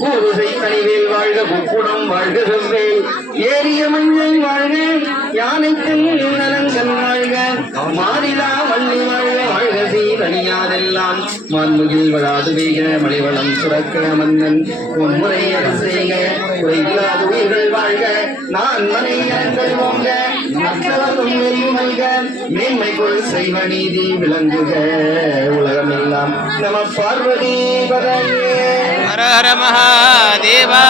கூறுசை கனிவேல் வாழ்க புக்குணம் வாழ்க செவ்வேல் ஏரிய மஞ்சள் வாழ்க யானைக்கும் நலங்கன் வாழ்க மாறிலா வள்ளி வாழ்க வாழ்க சீரணியாரெல்லாம் மான்முகில் வளாது வீக மலைவளம் சுரக்க மன்னன் முன்முறை செய்க குறைவில்லாத உயிர்கள் வாழ்க நான் மனை அரங்கள் ஓங்க மக்களும் மல்க மேன்மை கொள் செய்வ நீதி விளங்குக உலகமெல்லாம் நம பார்வதி பதையே. ஹர ஹர மகாதேவா.